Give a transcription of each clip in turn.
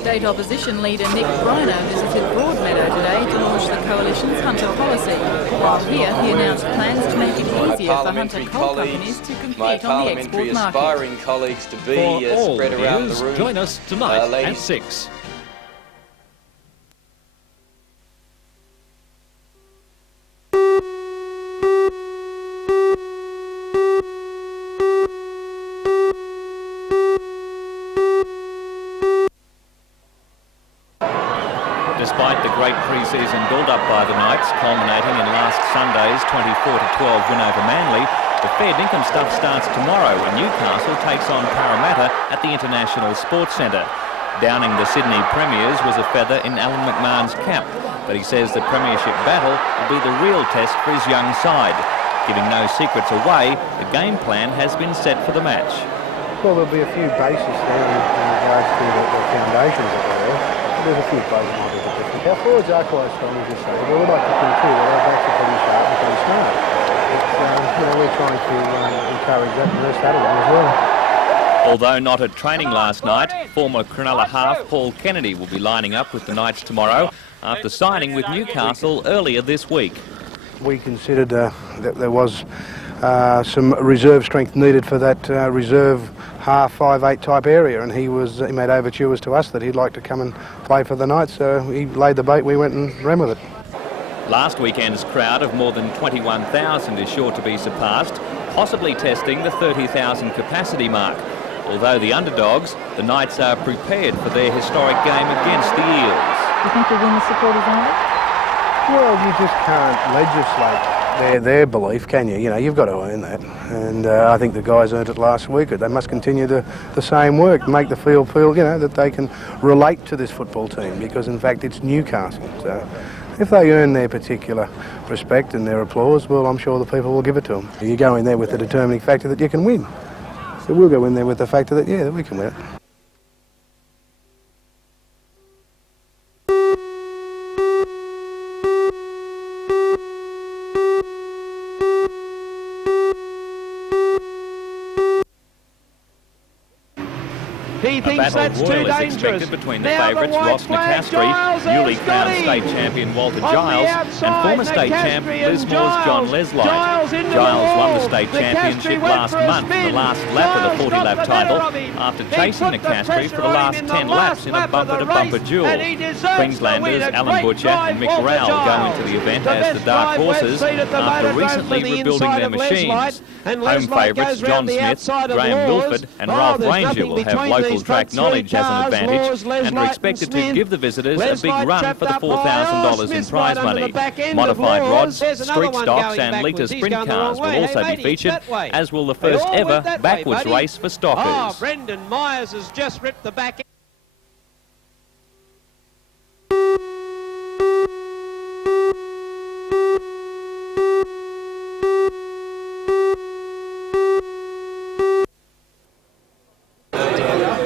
State opposition leader Nick Greiner visited Broadmeadow today to launch the coalition's hunter policy. While here, he announced plans to make it easier for hunter coal companies to compete on the export market. Aspiring colleagues to be For spread all around news, the room. join us tonight at 6. Despite the great pre-season build-up by the Knights, culminating in last Sunday's 24-12 win over Manly, the fair dinkum stuff starts tomorrow when Newcastle takes on Parramatta at the International Sports Centre. Downing the Sydney Premiers was a feather in Alan McMahon's cap, but he says the Premiership battle will be the real test for his young side. Giving no secrets away, the game plan has been set for the match. Well, there'll be a few bases there in regards to the foundations of it all. There's a few plays that might be a bit different. Our forwards are quite strong, as you say, but we'd like to think too that our backs are pretty sharp and pretty smart. We're trying to encourage that and rest that along as well. Although not at training last night, former Cronulla half Paul Kennard will be lining up with the Knights tomorrow after signing with Newcastle earlier this week. We considered that there was some reserve strength needed for that reserve half 5'8" type area, and he made overtures to us that he'd like to come and play for the Knights, so he laid the bait, we went and ran with it. Last weekend's crowd of more than 21,000 is sure to be surpassed, possibly testing the 30,000 capacity mark. Although the underdogs, the Knights are prepared for their historic game against the Eels. Do you think you'll win the supporters over? Well, you just can't legislate their belief, can you? You know, you've got to earn that. And I think the guys earned it last week. They must continue the same work, make the field feel, you know, that they can relate to this football team, because in fact it's Newcastle. So if they earn their particular respect and their applause, well, I'm sure the people will give it to them. You go in there with the determining factor that you can win. So we'll go in there with the factor that, yeah, that we can win it. A battle royal is expected between the favourites Ross McCaskey, newly crowned state champion Walter Giles, and former state champion Lismore's John Leslite. Giles won the state championship last month in the last lap of the 40-lap title after chasing McCaskey for the last 10 laps in a bumper-to-bumper duel. Queenslanders Alan Butcher and Mick Rowell go into the event as the dark horses after recently rebuilding their machines. Home favourites John Smith, Graham Milford and Ralph Ranger will have local track knowledge as an advantage and are expected to give the visitors a big run for the $4,000 in prize money. Modified rods, street stocks and litre sprint cars will also be featured, as will the first ever backwards race for stockers. Brendan Myers has just ripped the back.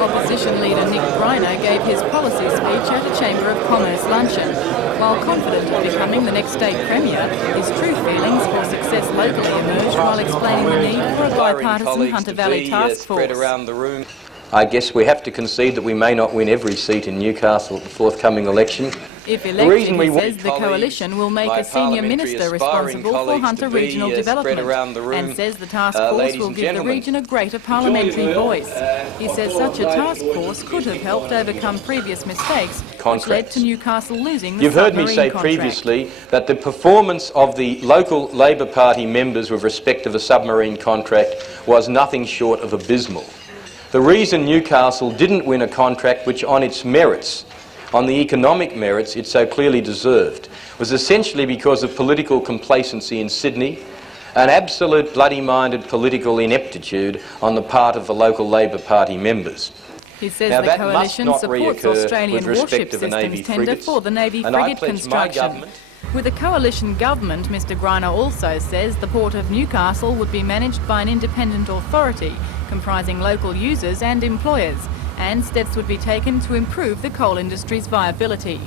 Opposition leader Nick Greiner gave his policy speech at a Chamber of Commerce luncheon. While confident of becoming the next state premier, his true feelings for success locally emerged while explaining the need for a bipartisan Hunter Valley Taskforce. I guess we have to concede that we may not win every seat in Newcastle at the forthcoming election. If elected, he says the coalition will make a senior minister responsible for Hunter regional development, and says the task force will give the region a greater parliamentary voice. He says such a task force could have helped overcome previous mistakes, which led to Newcastle losing the You've heard me say previously that the performance of the local Labor Party members with respect to the submarine contract was nothing short of abysmal. The reason Newcastle didn't win a contract which on its merits, on the economic merits it so clearly deserved, was essentially because of political complacency in Sydney, an absolute bloody-minded political ineptitude on the part of the local Labor Party members. He says now, the coalition supports Australian warship systems tender for the Navy frigate construction. With a coalition government, Mr Greiner also says the Port of Newcastle would be managed by an independent authority comprising local users and employers, and steps would be taken to improve the coal industry's viability.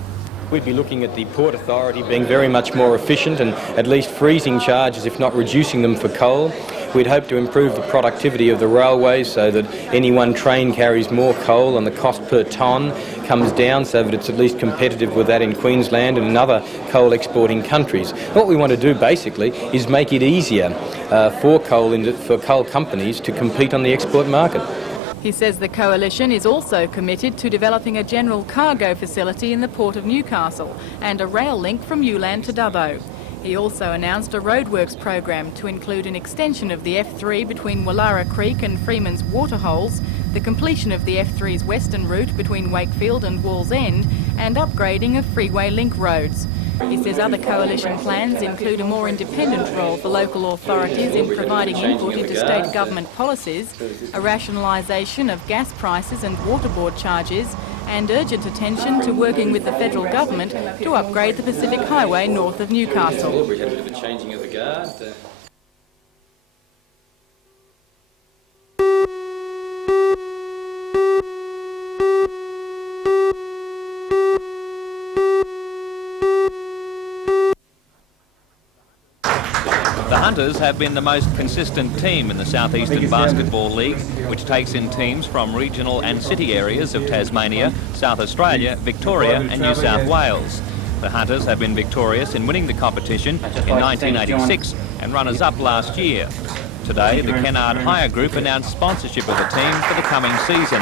We'd be looking at the Port Authority being very much more efficient and at least freezing charges, if not reducing them, for coal. We'd hope to improve the productivity of the railways so that any one train carries more coal and the cost per tonne comes down so that it's at least competitive with that in Queensland and in other coal exporting countries. What we want to do basically is make it easier for coal companies to compete on the export market. He says the coalition is also committed to developing a general cargo facility in the Port of Newcastle and a rail link from Ulan to Dubbo. He also announced a roadworks program to include an extension of the F3 between Wallara Creek and Freeman's Waterholes, the completion of the F3's western route between Wakefield and Walls End, and upgrading of freeway link roads. He says other coalition plans include a more independent role for local authorities in providing input into state government policies, a rationalisation of gas prices and water board charges, and urgent attention to working with the federal government to upgrade the Pacific Highway north of Newcastle. The Hunters have been the most consistent team in the South Eastern Basketball League, which takes in teams from regional and city areas of Tasmania, South Australia, Victoria and New South Wales. The Hunters have been victorious in winning the competition in 1986 and runners-up last year. Today, the Kennard Hire Group announced sponsorship of the team for the coming season.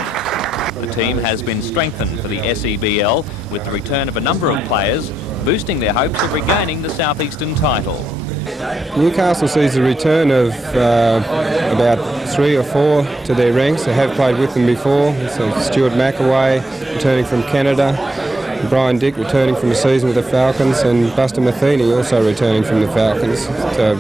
The team has been strengthened for the SEBL with the return of a number of players, boosting their hopes of regaining the South Eastern title. Newcastle sees the return of about 3 or 4 to their ranks. They have played with them before. So Stuart McAway returning from Canada, Brian Dick returning from a season with the Falcons, and Buster Matheny also returning from the Falcons. So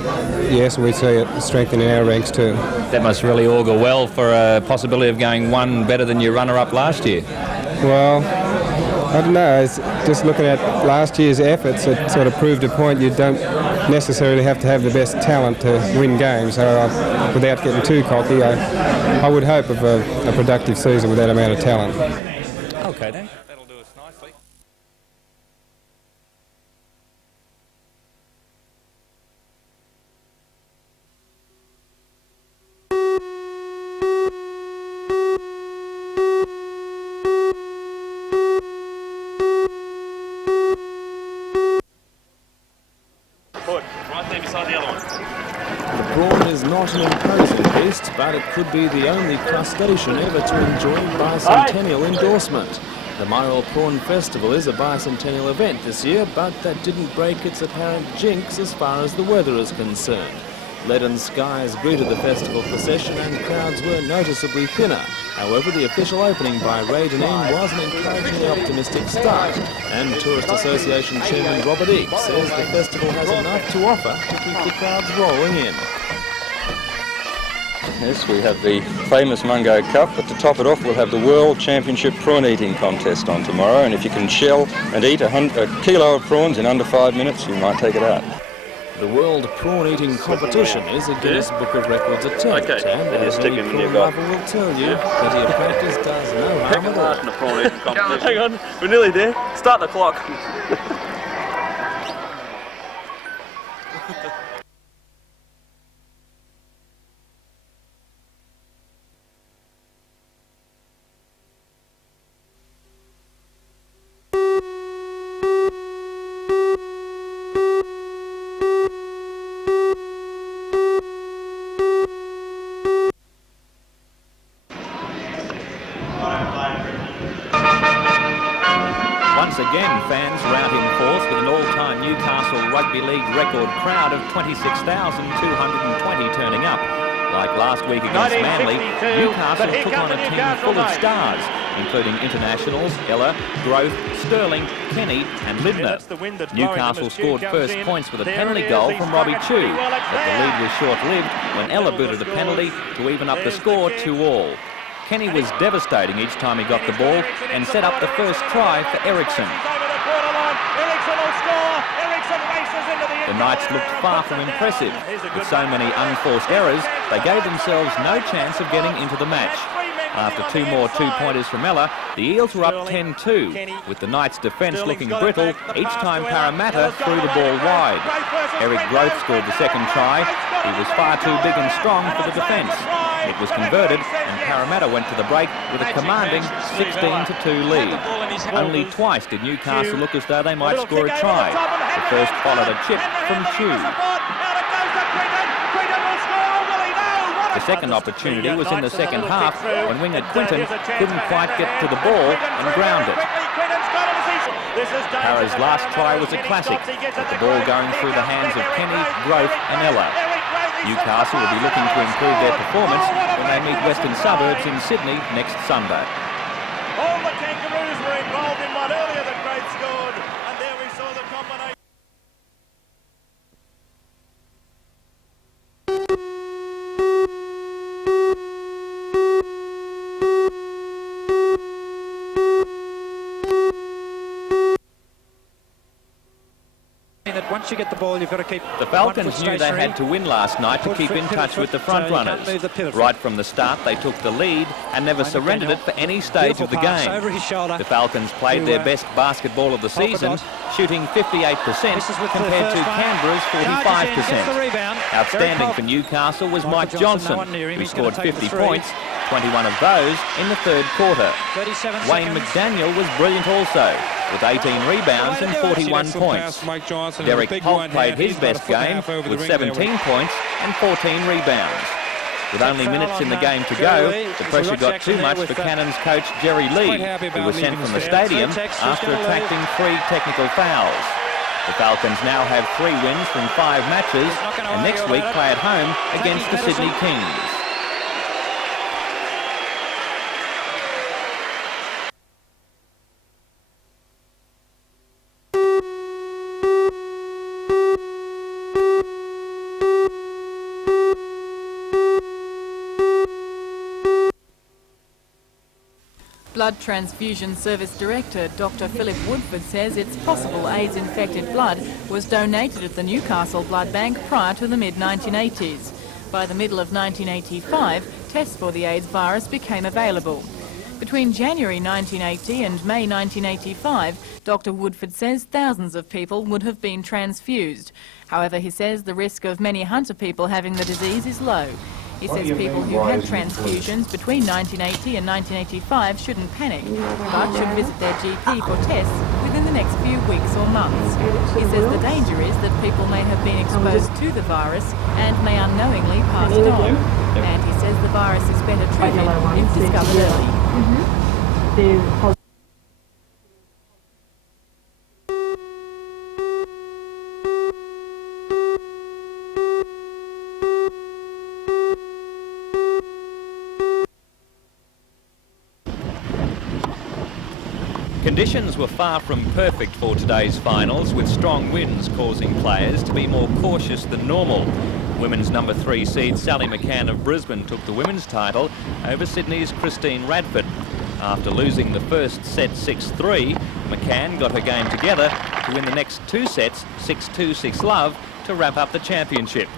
yes, we see it strengthening our ranks too. That must really augur well for a possibility of going one better than your runner-up last year. Well, I don't know. It's just looking at last year's efforts, it sort of proved a point. You don't necessarily have to have the best talent to win games. So without getting too cocky, I would hope of a productive season with that amount of talent. Okay then, that'll do us nicely. The Prawn is not an imposing beast, but it could be the only crustacean ever to enjoy Bicentennial endorsement. The Myall Prawn Festival is a bicentennial event this year, but that didn't break its apparent jinx as far as the weather is concerned. Leaden skies greeted the festival procession and crowds were noticeably thinner. However, the official opening by Ray Deneen was an encouragingly optimistic start, and Tourist Association Chairman Robert Eakes says the festival has enough to offer to keep the crowds rolling in. Yes, we have the famous Mungo Cup, but to top it off we'll have the World Championship Prawn Eating Contest on tomorrow, and if you can shell and eat a kilo of prawns in under 5 minutes, you might take it out. The World Prawn Eating Competition is a Guinness Book of Records attempt, and as any prawn lover will tell you, plenty of practice does no harm at all. Prawn eating competition. Hang on, we're nearly there. Start the clock. Once again, fans were out in force with an all-time Newcastle Rugby League record crowd of 26,220 turning up. Like last week against Manly, Newcastle took on a team full of stars, including internationals Ella, Groth, Sterling, Kenny and Libner. Newcastle scored first points with a penalty goal from Robbie Chu, but the lead was short-lived when Ella booted a penalty to even up the score 2-2. Kenny was devastating each time he got the ball and set up the first try for Ericsson. The Knights looked far from impressive. With so many unforced errors, they gave themselves no chance of getting into the match. After 2 more two-pointers from Ella, the Eels were up 10-2, with the Knights' defence looking brittle each time Parramatta threw the ball wide. Eric Groth scored the second try. He was far too big and strong for the defence. It was converted, and Parramatta went to the break with a commanding 16-2 lead. Only twice did Newcastle look as though they might score a try. The first followed a chip from Chew. The second opportunity was in the second half when winger Quinton couldn't quite get to the ball and ground it. Parra's last try was a classic, with the ball going through the hands of Kenny, Groth and Ella. Newcastle will be looking to improve their performance when they meet Western Suburbs in Sydney next Sunday. All the Kangaroos were involved in what earlier the great scored, and there we saw the combination. Once you get the ball, you've got to keep... The Falcons knew they had to win last night to keep in touch with the front runners. Right from the start, they took the lead and never surrendered it for any stage of the game. The Falcons played their best basketball of the season, shooting 58% compared to Canberra's 45%. Outstanding for Newcastle was Mike Johnson, who scored 50 points, 21 of those in the third quarter. Wayne McDaniel was brilliant also, with 18 rebounds and 41 points. Derek Polk played his best game with 17 points and 14 rebounds. With only minutes in the game to go, the pressure got too much for Cannons coach Jerry Lee, who was sent from the stadium after attracting 3 technical fouls. The Falcons now have 3 wins from 5 matches and next week play at home against the Sydney Kings. Blood Transfusion Service Director Dr Philip Woodford says it's possible AIDS-infected blood was donated at the Newcastle Blood Bank prior to the mid-1980s. By the middle of 1985, tests for the AIDS virus became available. Between January 1980 and May 1985, Dr Woodford says thousands of people would have been transfused. However, he says the risk of many Hunter people having the disease is low. He says people who had transfusions between 1980 and 1985 shouldn't panic, but should visit their GP for tests within the next few weeks or months. He says the danger is that people may have been exposed to the virus and may unknowingly pass it on. And he says the virus is better treated if discovered early. Conditions were far from perfect for today's finals, with strong winds causing players to be more cautious than normal. Women's number 3 seed Sally McCann of Brisbane took the women's title over Sydney's Christine Radford. After losing the first set 6-3, McCann got her game together to win the next 2 sets 6-2, 6-love to wrap up the championship.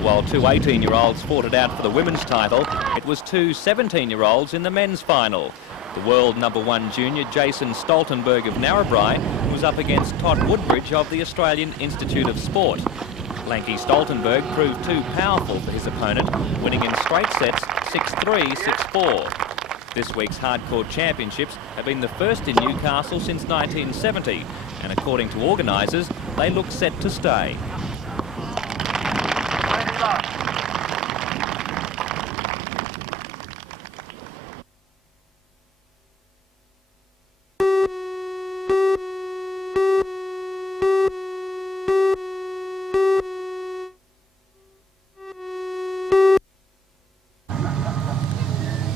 While 2 18-year-olds fought it out for the women's title, it was 2 17-year-olds in the men's final. The world number 1 junior Jason Stoltenberg of Narrabri was up against Todd Woodbridge of the Australian Institute of Sport. Lanky Stoltenberg proved too powerful for his opponent, winning in straight sets 6-3, 6-4. This week's hardcore championships have been the first in Newcastle since 1970, and according to organisers, they look set to stay.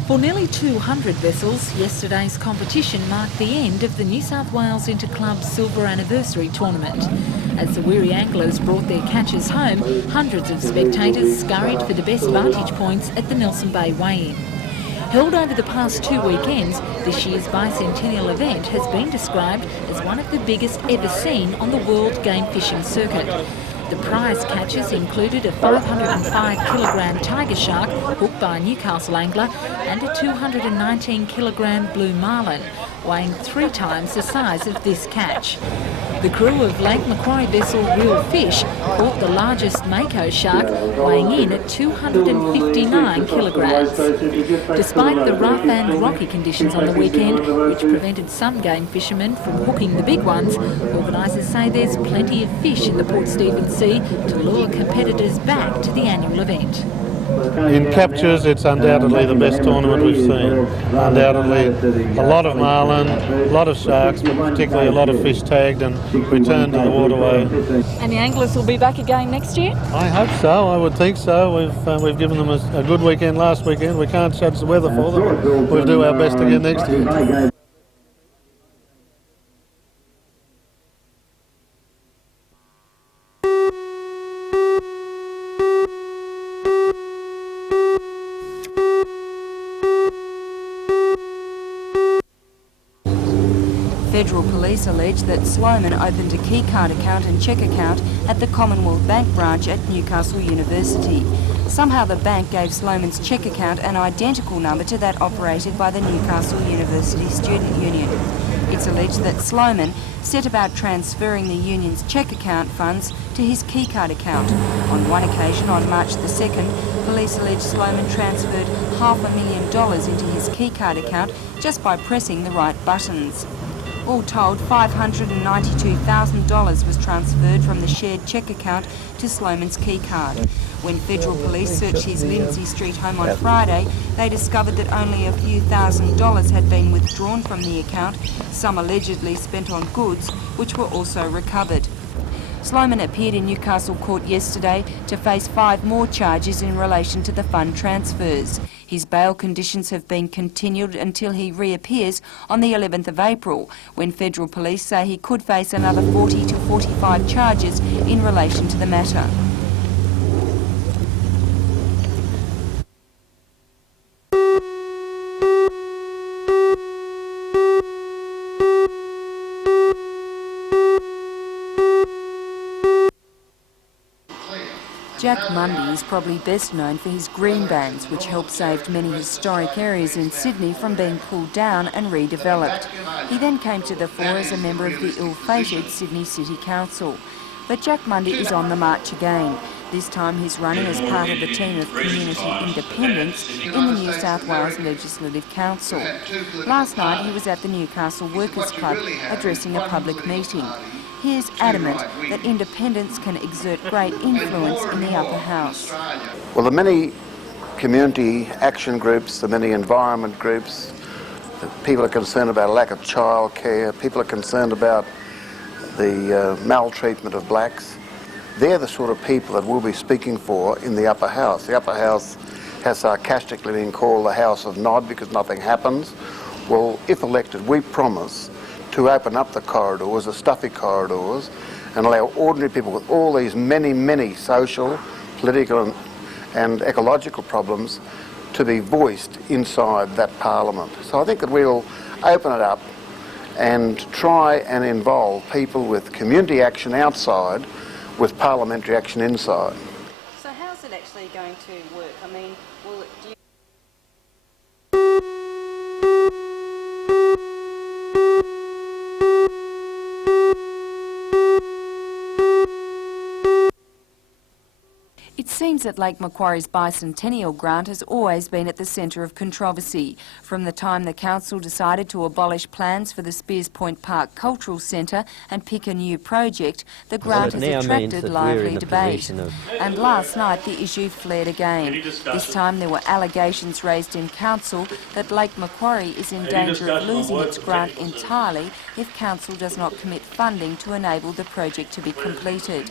For nearly 200 vessels, yesterday's competition marked the end of the New South Wales Interclub Silver Anniversary Tournament. As the weary anglers brought their catches home, hundreds of spectators scurried for the best vantage points at the Nelson Bay weigh-in. Held over the past 2 weekends, this year's Bicentennial event has been described as one of the biggest ever seen on the world game fishing circuit. The prize catches included a 505-kilogram tiger shark hooked by a Newcastle angler and a 219-kilogram blue marlin, weighing 3 times the size of this catch. The crew of Lake Macquarie vessel Real Fish caught the largest mako shark, weighing in at 259 kilograms. Despite the rough and rocky conditions on the weekend, which prevented some game fishermen from hooking the big ones, organisers say there's plenty of fish in the Port Stephens Sea to lure competitors back to the annual event. In captures, it's undoubtedly the best tournament we've seen. Undoubtedly, a lot of marlin, a lot of sharks, but particularly a lot of fish tagged and returned to the waterway. And the anglers will be back again next year? I hope so. I would think so. We've given them a good weekend last weekend. We can't judge the weather for them. We'll do our best again next year. Federal police allege that Sloman opened a Keycard account and cheque account at the Commonwealth Bank branch at Newcastle University. Somehow the bank gave Sloman's cheque account an identical number to that operated by the Newcastle University Student Union. It's alleged that Sloman set about transferring the union's cheque account funds to his Keycard account. On one occasion, on March the 2nd, police allege Sloman transferred $500,000 into his Keycard account just by pressing the right buttons. All told, $592,000 was transferred from the shared cheque account to Sloman's Keycard. When federal police searched his Lindsay Street home on Friday, they discovered that only a few $1,000s had been withdrawn from the account, some allegedly spent on goods, which were also recovered. Sloman appeared in Newcastle court yesterday to face 5 more charges in relation to the fund transfers. His bail conditions have been continued until he reappears on the 11th of April, when federal police say he could face another 40 to 45 charges in relation to the matter. Jack Mundey is probably best known for his green bans, which helped save many historic areas in Sydney from being pulled down and redeveloped. He then came to the fore as a member of the ill-fated Sydney City Council. But Jack Mundey is on the march again. This time he's running as part of the team of community independents in the New South Wales Legislative Council. Last night he was at the Newcastle Workers Club addressing a public meeting. He is adamant that independents can exert great influence in the upper house. Well, the many community action groups, the many environment groups, people are concerned about a lack of childcare, people are concerned about the maltreatment of blacks. They're the sort of people that we'll be speaking for in the upper house. The upper house has sarcastically been called the House of Nod because nothing happens. Well, if elected, we promise to open up the corridors, the stuffy corridors, and allow ordinary people with all these many social, political and ecological problems to be voiced inside that parliament. So I think that we'll open it up and try and involve people with community action outside with parliamentary action inside. So how's it actually going to work? I mean, will it... It seems that Lake Macquarie's Bicentennial grant has always been at the centre of controversy. From the time the council decided to abolish plans for the Spears Point Park Cultural Centre and pick a new project, the grant has attracted lively debate. And last night the issue flared again. This time there were allegations raised in council that Lake Macquarie is in danger of losing its grant entirely if council does not commit funding to enable the project to be completed.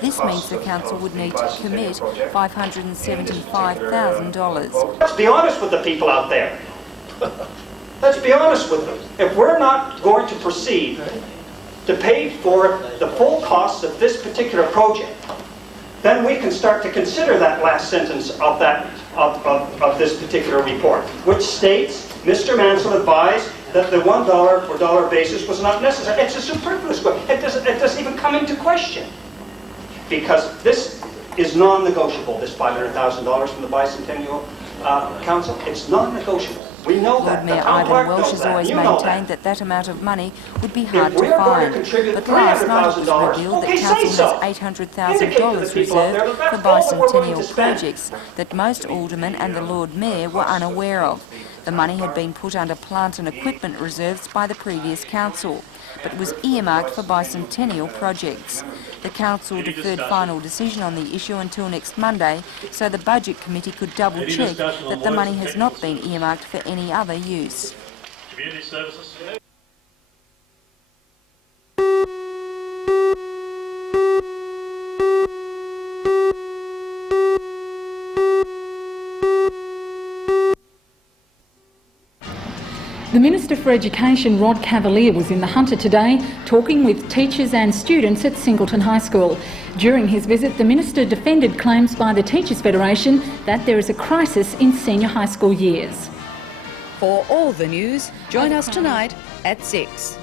This means the council would need to commit $575,000. Let's be honest with the people out there. Let's be honest with them. If we're not going to proceed to pay for the full costs of this particular project, then we can start to consider that last sentence of this particular report, which states Mr. Mansell advised that the $1 for dollar basis was not necessary. It's a superfluous. It doesn't even come into question. because this is non-negotiable, this $500,000 from the Bicentennial Council. It's non-negotiable. We know that. Lord Mayor Ivan Welsh has always maintained that amount of money would be hard to find. But last night it was revealed that Council has $800,000 reserved for bicentennial projects that most aldermen and the Lord Mayor were unaware of. The money had been put under plant and equipment reserves by the previous council, but was earmarked for bicentennial projects. The council deferred final decision on the issue until next Monday, so the Budget Committee could double-check that the money has not been earmarked for any other use. Community services. The Minister for Education, Rod Cavalier, was in the Hunter today talking with teachers and students at Singleton High School. During his visit, the Minister defended claims by the Teachers Federation that there is a crisis in senior high school years. For all the news, join us tonight at 6.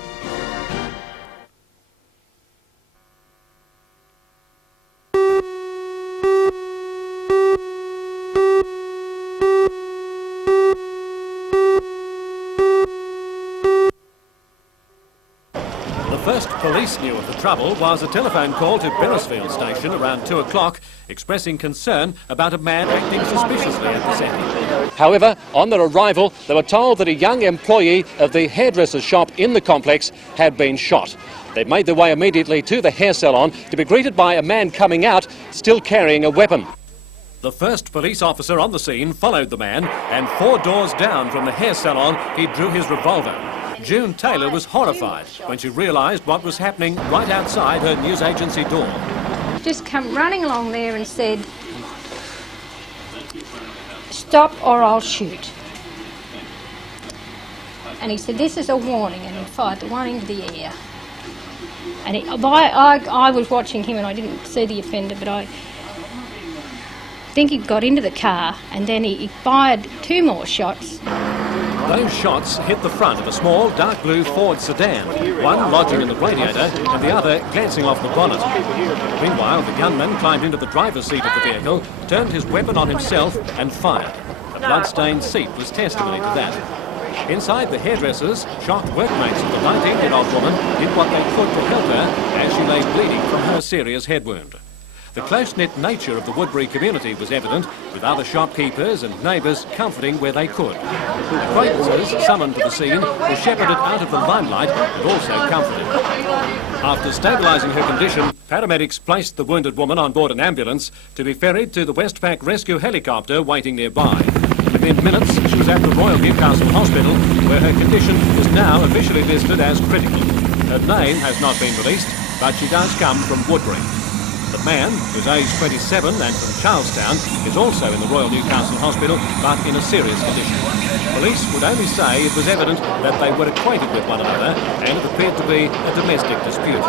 First police knew of the trouble was a telephone call to Beresfield Station around 2 o'clock expressing concern about a man acting suspiciously at the scene. However, on their arrival, they were told that a young employee of the hairdresser shop in the complex had been shot. They made their way immediately to the hair salon to be greeted by a man coming out still carrying a weapon. The first police officer on the scene followed the man, and 4 doors down from the hair salon, he drew his revolver. June Taylor was horrified when she realised what was happening right outside her news agency door. Just come running along there and said, "Stop or I'll shoot." And he said, "This is a warning," and he fired the one into the air. And I was watching him and I didn't see the offender, but I think he got into the car and then he fired 2 more shots. Those shots hit the front of a small dark blue Ford sedan, one lodging in the radiator and the other glancing off the bonnet. Meanwhile, the gunman climbed into the driver's seat of the vehicle, turned his weapon on himself and fired. A blood-stained seat was testimony to that. Inside the hairdressers, shocked workmates of the 19-year-old woman did what they could to help her as she lay bleeding from her serious head wound. The close-knit nature of the Woodbury community was evident, with other shopkeepers and neighbours comforting where they could. Acquaintances summoned to the scene were shepherded out of the limelight and also comforted. After stabilising her condition, paramedics placed the wounded woman on board an ambulance to be ferried to the Westpac rescue helicopter waiting nearby. Within minutes, she was at the Royal Newcastle Hospital, where her condition is now officially listed as critical. Her name has not been released, but she does come from Woodbury. The man, who's aged 27 and from Charlestown, is also in the Royal Newcastle Hospital, but in a serious condition. Police would only say it was evident that they were acquainted with one another and it appeared to be a domestic dispute.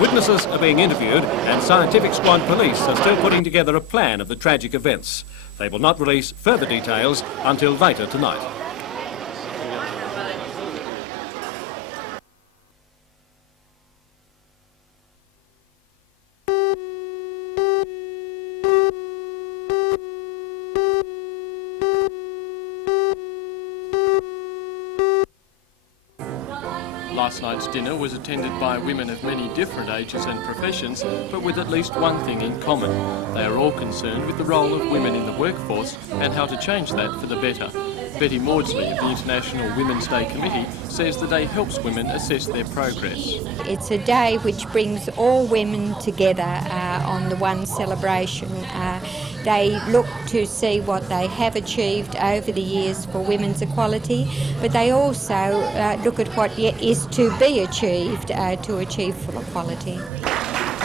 Witnesses are being interviewed and Scientific Squad police are still putting together a plan of the tragic events. They will not release further details until later tonight. Last night's dinner was attended by women of many different ages and professions, but with at least one thing in common. They are all concerned with the role of women in the workforce and how to change that for the better. Betty Maudsley of the International Women's Day Committee says the day helps women assess their progress. It's a day which brings all women together on the one celebration. They look to see what they have achieved over the years for women's equality, but they also look at what yet is to be achieved to achieve full equality.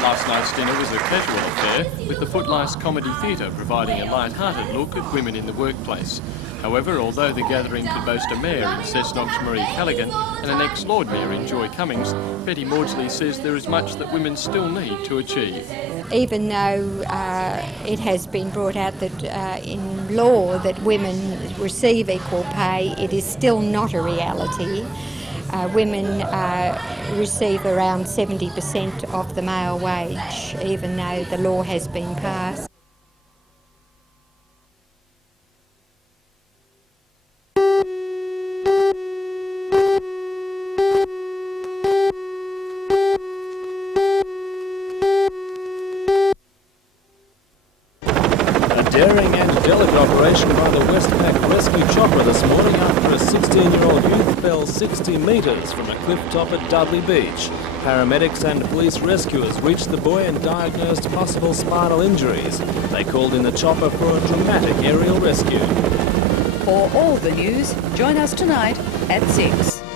Last night's dinner was a casual affair, with the Footlice Comedy Theatre providing a light-hearted look at women in the workplace. However, although the gathering could boast a mayor in Cessnock's Marie Callaghan and an ex-Lord Mayor in Joy Cummings, Betty Maudsley says there is much that women still need to achieve. Even though it has been brought out that in law that women receive equal pay, it is still not a reality. women receive around 70% of the male wage, even though the law has been passed. Daring and delicate operation by the Westpac rescue chopper this morning after a 16-year-old youth fell 60 metres from a cliff top at Dudley Beach. Paramedics and police rescuers reached the boy and diagnosed possible spinal injuries. They called in the chopper for a dramatic aerial rescue. For all the news, join us tonight at 6.